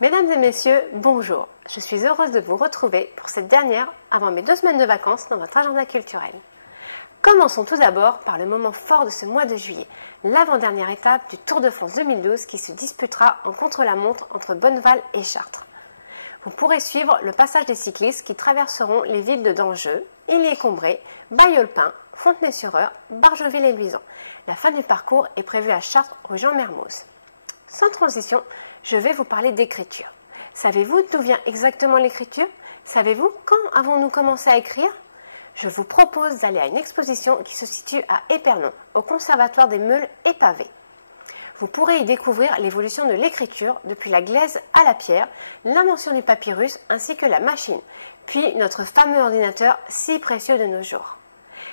Mesdames et messieurs, bonjour. Je suis heureuse de vous retrouver pour cette dernière avant mes 2 semaines de vacances dans votre agenda culturel. Commençons tout d'abord par le moment fort de ce mois de juillet, l'avant-dernière étape du Tour de France 2012 qui se disputera en contre-la-montre entre Bonneval et Chartres. Vous pourrez suivre le passage des cyclistes qui traverseront les villes de Dangeux, Illiers-Combré, Bailleul-Pin, Fontenay-sur-Eure, Bargeville et Luisan. La fin du parcours est prévue à Chartres, rue Jean-Mermoz. Sans transition, je vais vous parler d'écriture. Savez-vous d'où vient exactement l'écriture? Savez-vous quand avons-nous commencé à écrire? Je vous propose d'aller à une exposition qui se situe à Épernon, au Conservatoire des Meules et Pavés. Vous pourrez y découvrir l'évolution de l'écriture depuis la glaise à la pierre, l'invention du papyrus ainsi que la machine, puis notre fameux ordinateur si précieux de nos jours.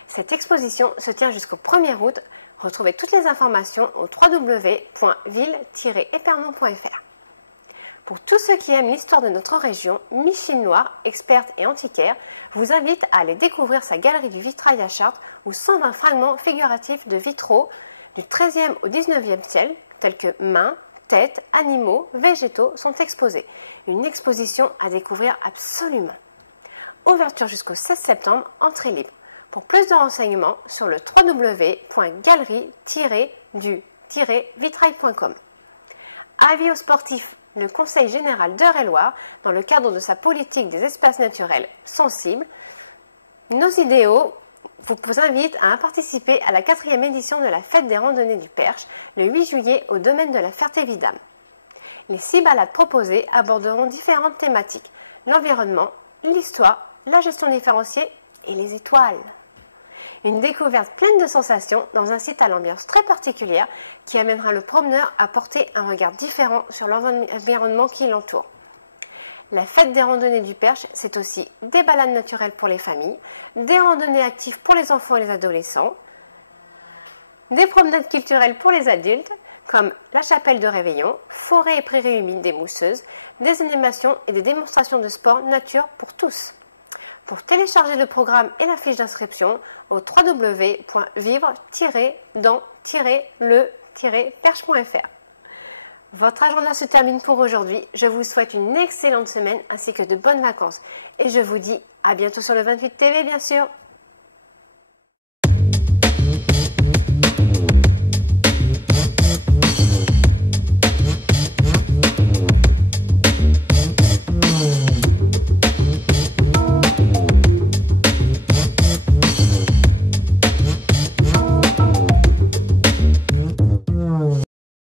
Cette exposition se tient jusqu'au 1er août. Retrouvez toutes les informations au www.ville-épernon.fr. Pour tous ceux qui aiment l'histoire de notre région, Micheline Noir, experte et antiquaire, vous invite à aller découvrir sa galerie du vitrail à Chartres où 120 fragments figuratifs de vitraux du XIIIe au XIXe siècle, tels que mains, têtes, animaux, végétaux, sont exposés. Une exposition à découvrir absolument. Ouverture jusqu'au 16 septembre, entrée libre. Pour plus de renseignements sur le www.galerie-du-vitrail.com. Avis aux sportifs, le Conseil général d'Eure-et-Loir, dans le cadre de sa politique des espaces naturels sensibles, nos idéaux vous invitent à participer à la 4e édition de la Fête des randonnées du Perche, le 8 juillet au domaine de la Ferté-Vidame. Les 6 balades proposées aborderont différentes thématiques, l'environnement, l'histoire, la gestion différenciée et les étoiles. Une découverte pleine de sensations dans un site à l'ambiance très particulière qui amènera le promeneur à porter un regard différent sur l'environnement qui l'entoure. La fête des randonnées du Perche, c'est aussi des balades naturelles pour les familles, des randonnées actives pour les enfants et les adolescents, des promenades culturelles pour les adultes, comme la chapelle de Réveillon, forêt et prairies humides des Mousseuses, des animations et des démonstrations de sport nature pour tous. Pour télécharger le programme et la fiche d'inscription au www.vivre-le-perche.fr. Votre agenda se termine pour aujourd'hui. Je vous souhaite une excellente semaine ainsi que de bonnes vacances. Et je vous dis à bientôt sur le 28 TV bien sûr.